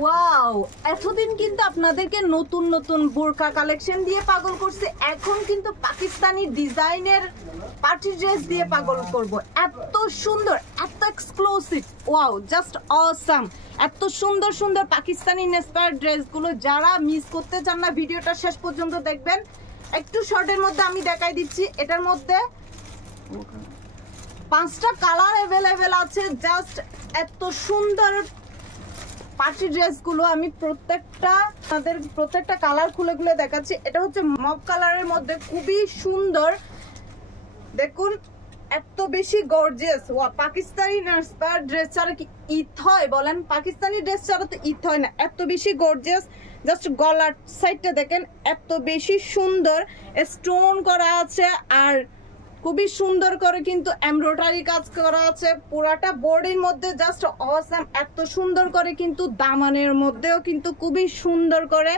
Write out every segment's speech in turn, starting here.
Wow, এতদিন কিন্তু আপনাদেরকে নতুন নতুন বোরকা কালেকশন দিয়ে পাগল করছে, এখন কিন্তু পাকিস্তানি ডিজাইনের পার্টি ড্রেস দিয়ে পাগল করব। এত সুন্দর, এত এক্সক্লুসিভ, ওয়াও, জাস্ট অসাম। এত সুন্দর সুন্দর পাকিস্তানি ইন্সপায়ার্ড ড্রেসগুলো যারা মিস করতে চান না, ভিডিওটা শেষ পর্যন্ত দেখবেন। একটু শর্টের মধ্যে আমি দেখাই দিচ্ছি, এটার মধ্যে 5টা কালার অ্যাভেলেবেল আছে। জাস্ট এত সুন্দর পার্টি ড্রেসগুলো আমি প্রত্যেকটা কালার খুলে খুলে দেখাচ্ছি। এটা হচ্ছে মব কালারের মধ্যে, খুবই সুন্দর। দেখুন এত বেশি গর্জিয়াস। পাকিস্তানি ইন্সপায়ার্ড ড্রেস ছাড়া কি ঈদ হয় বলেন? পাকিস্তানি ড্রেস ছাড়া তো ঈদ হয় না। এত বেশি গর্জিয়াস। জাস্ট গলার সাইডটা দেখেন, এত বেশি সুন্দর স্টোন করা আছে, আর খুবই সুন্দর করে কিন্তু এমব্রয়ডারি কাজ করা আছে পুরাটা বডির মধ্যে। Just awesome. এত সুন্দর করে কিন্তু দামানের মধ্যেও কিন্তু খুবই সুন্দর করে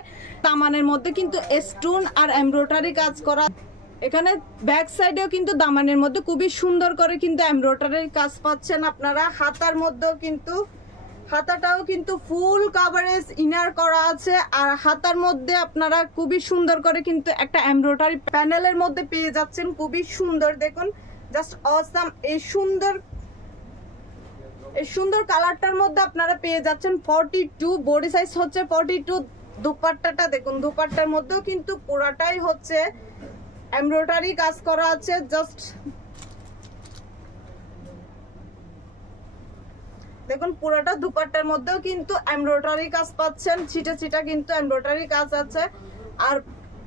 দামানের মধ্যে কিন্তু স্টোন আর এমব্রয়ডারি কাজ করা। এখানে ব্যাক সাইডেও কিন্তু দামানের মধ্যে খুবই সুন্দর করে কিন্তু এমব্রয়ডারির কাজ পাচ্ছেন আপনারা। হাতার মধ্যেও কিন্তু, হাতাটাও কিন্তু ফুল কাভারেজ ইনার করা আছে, আর হাতার মধ্যে আপনারা খুবই সুন্দর করে কিন্তু একটা এমব্রয়ডারি প্যানেলের মধ্যে পেয়ে যাচ্ছেন। খুবই সুন্দর, দেখুন জাস্ট অসাম। এই সুন্দর কালারটার মধ্যে আপনারা পেয়ে যাচ্ছেন 42, বডি সাইজ হচ্ছে 42। দুপাট্টাটা দেখুন, দুপাট্টার মধ্যেও কিন্তু পুরাটাই হচ্ছে এমব্রয়ডারি কাজ করা আছে। জাস্ট দেখুন পুরোটা দুপাট্টার মধ্যেও কিন্তু এমব্রয়ডারি কাজ পাচ্ছেন, ছিটা ছিটা কিন্তু এমব্রয়ডারি কাজ আছে। আর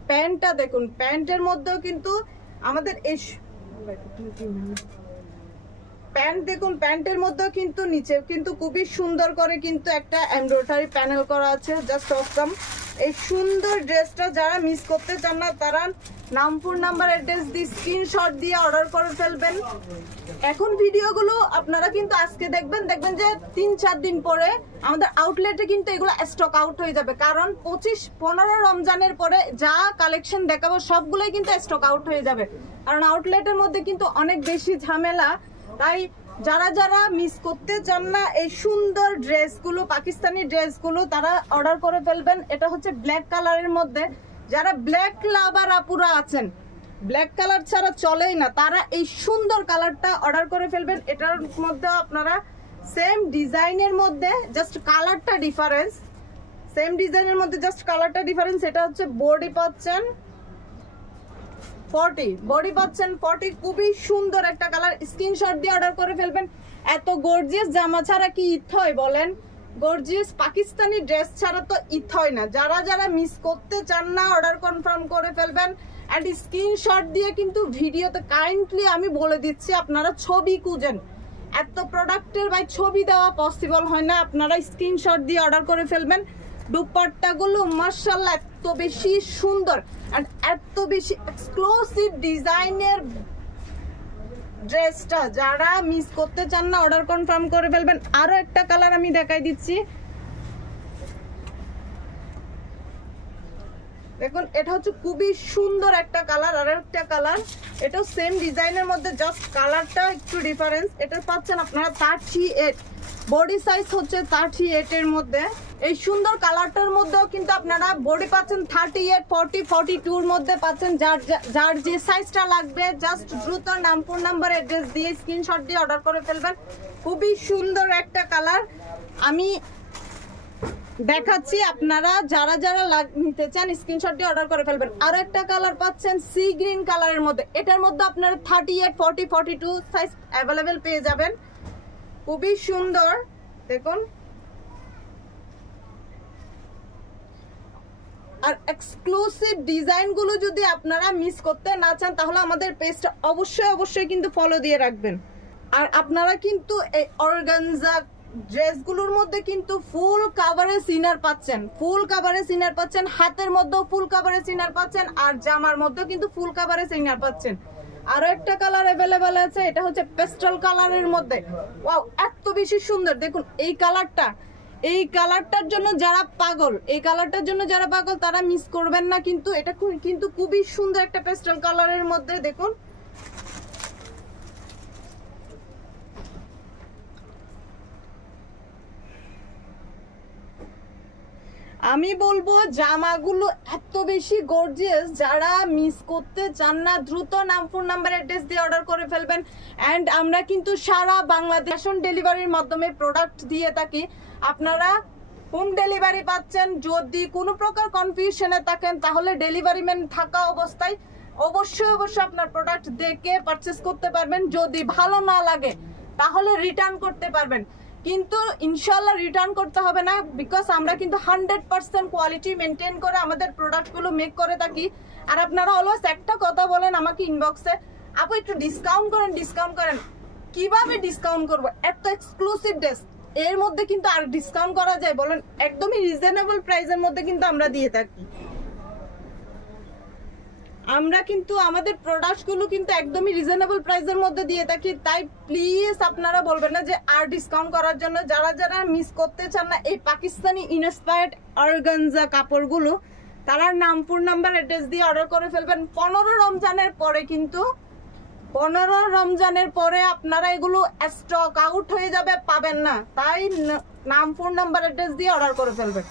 প্যান্টটা দেখুন, প্যান্টের মধ্যেও কিন্তু আমাদের এই প্যান্ট দেখুন, প্যান্টের মধ্যেও কিন্তু নিচে কিন্তু খুবই সুন্দর করে কিন্তু একটা এমব্রয়ডারি প্যানেল করা আছে। Just awesome. এই সুন্দর ড্রেসটা যারা মিস করতে চান না, তারা নামপুর নাম্বার অ্যাড্রেস দিয়ে স্ক্রিনশট দিয়ে অর্ডার করে ফেলবেন। এখন ভিডিওগুলো আপনারা কিন্তু আজকে দেখবেন যে 3-4 দিন পরে আমাদের আউটলেটে কিন্তু এগুলো স্টক আউট হয়ে যাবে, কারণ 15 রমজানের পরে যা কালেকশন দেখাবো সবগুলোই কিন্তু স্টক আউট হয়ে যাবে, কারণ আউটলেটের মধ্যে কিন্তু অনেক বেশি ঝামেলা। তাই যারা যারা মিস করতে চান না এই সুন্দর ড্রেসগুলো, পাকিস্তানি ড্রেসগুলো, তারা অর্ডার করে ফেলবেন। এটা হচ্ছে ব্ল্যাক কালারের মধ্যে। যারা ব্ল্যাক লাভার আপুরা আছেন, ব্ল্যাক কালার ছাড়া চলেই না, তারা এই সুন্দর কালারটা অর্ডার করে ফেলবেন। এটার মধ্যে আপনারা সেম ডিজাইনের মধ্যে জাস্ট কালারটা ডিফারেন্স, সেম ডিজাইনের মধ্যে জাস্ট কালারটা ডিফারেন্স। এটা হচ্ছে বডি পাচ্ছেন 40, বডি পাচ্ছেন 40। খুবই সুন্দর একটা কালার, স্ক্রিনশট দিয়ে অর্ডার করে ফেলবেন। এত গর্জিয়াস জামা ছাড়া কি ঈদ হয় বলেন? গর্জিয়াস পাকিস্তানি ড্রেস ছাড়া তো ঈদ হয় না। যারা যারা মিস করতে চান না, অর্ডার কনফার্ম করে ফেলবেন। অ্যান্ড স্ক্রিনশট দিয়ে কিন্তু ভিডিওতে কাইন্ডলি আমি বলে দিচ্ছি, আপনারা ছবি খুঁজেন। এত প্রোডাক্টের ভাই ছবি দেওয়া পসিবল হয় না, আপনারা স্ক্রিনশট দিয়ে অর্ডার করে ফেলবেন। দুপাট্টাগুলো মাশাআল্লাহ এত বেশি সুন্দর আর এত বেশি এক্সক্লুসিভ ডিজাইনের ড্রেসটা যারা মিস করতে চান না, অর্ডার কনফার্ম করে ফেলবেন। আরো একটা কালার আমি দেখাই দিচ্ছি, দেখুন এটা হচ্ছে খুবই সুন্দর একটা কালার। আর একটা কালার, এটাও সেম ডিজাইনের মধ্যে, জাস্ট কালারটা একটু ডিফারেন্স। এটা পাচ্ছেন আপনারা 38, বডি সাইজ হচ্ছে 38 এর মধ্যে। এই সুন্দর কালারটার মধ্যেও কিন্তু আপনারা বডি পাচ্ছেন 38, 40, 42 এর মধ্যে পাচ্ছেন। যার যে সাইজটা লাগবে জাস্ট দ্রুত নামপুর নাম্বার অ্যাড্রেস দিয়ে স্ক্রিনশট দিয়ে অর্ডার করে ফেলবেন। খুবই সুন্দর একটা কালার আমি দেখাচ্ছি, আপনারা যারা যারা নিতে চান স্ক্রিনশট দিয়ে অর্ডার করে ফেলবেন। আরো একটা কালার পাচ্ছেন সি গ্রিন কালারের মধ্যে। এটার মধ্যে আপনারা 38, 40, 42 সাইজ অ্যাভেলেবেল পেয়ে যাবেন। খুবই সুন্দর, দেখুন। আর এক্সক্লুসিভ ডিজাইনগুলো যদি আপনারা মিস করতে না চান, তাহলে আমাদের পেজটা অবশ্যই কিন্তু ফলো দিয়ে রাখবেন। আর আপনারা কিন্তু এই অর্গানজা ড্রেসগুলোর মধ্যে কিন্তু ফুল কাভারেজ ইনার পাচ্ছেন, ফুল কাভারেজ ইনার পাচ্ছেন। হাতের মধ্যেও ফুল কাভারেজ ইনার পাচ্ছেন, আর জামার মধ্যেও কিন্তু ফুল কাভারেজ ইনার পাচ্ছেন। আরো একটা কালার অ্যাভেলেবেল আছে, এটা হচ্ছে পেস্টাল কালারের মধ্যে। ওয়াও, এত বেশি সুন্দর। দেখুন এই কালারটা, এই কালারটার জন্য যারা পাগল, এই কালারটার জন্য যারা পাগল তারা মিস করবেন না। কিন্তু এটা কিন্তু খুবই সুন্দর একটা পেস্টাল কালারের মধ্যে। দেখুন আমি বলবো জামাগুলো এত বেশি গর্জিয়াস, যারা মিস করতে চান না দ্রুত নাম ফোন নাম্বার অ্যাড্রেস দিয়ে অর্ডার করে ফেলবেন। অ্যান্ড আমরা কিন্তু সারা বাংলাদেশ ডেলিভারির মাধ্যমে প্রোডাক্ট দিয়ে থাকি, আপনারা হোম ডেলিভারি পাচ্ছেন। যদি কোনো প্রকার কনফিউশনে থাকেন তাহলে ডেলিভারি ম্যান থাকা অবস্থায় অবশ্যই আপনার প্রোডাক্ট দেখে পারচেস করতে পারবেন। যদি ভালো না লাগে তাহলে রিটার্ন করতে পারবেন, কিন্তু ইনশাল্লাহ রিটার্ন করতে হবে না, বিকজ আমরা কিন্তু 100% কোয়ালিটি মেনটেন করে আমাদের প্রোডাক্টগুলো মেক করে থাকি। আর আপনারা অলওয়েজ একটা কথা বলেন আমাকে ইনবক্সে, আপু একটু ডিসকাউন্ট করেন। কিভাবে ডিসকাউন্ট করবো? এত এক্সক্লুসিভ ড্রেস, এর মধ্যে কিন্তু আর ডিসকাউন্ট করা যায় বলেন? একদমই রিজনেবল প্রাইসের মধ্যে কিন্তু আমরা দিয়ে থাকি। আমরা কিন্তু আমাদের প্রোডাক্টগুলো কিন্তু একদমই রিজনেবল প্রাইসের মধ্যে দিয়ে থাকি। তাই প্লিজ আপনারা বলবেন না যে আর ডিসকাউন্ট করার জন্য। যারা মিস করতে চান না এই পাকিস্তানি ইনস্পায়ার্ড অর্গানজা কাপড়গুলো, তারা নাম ফোন নাম্বার অ্যাড্রেস দিয়ে অর্ডার করে ফেলবেন। 15 রমজানের পরে কিন্তু 15 রমজানের পরে আপনারা এগুলো স্টক আউট হয়ে যাবে, পাবেন না। তাই নাম ফোন নাম্বার অ্যাড্রেস দিয়ে অর্ডার করে ফেলবেন।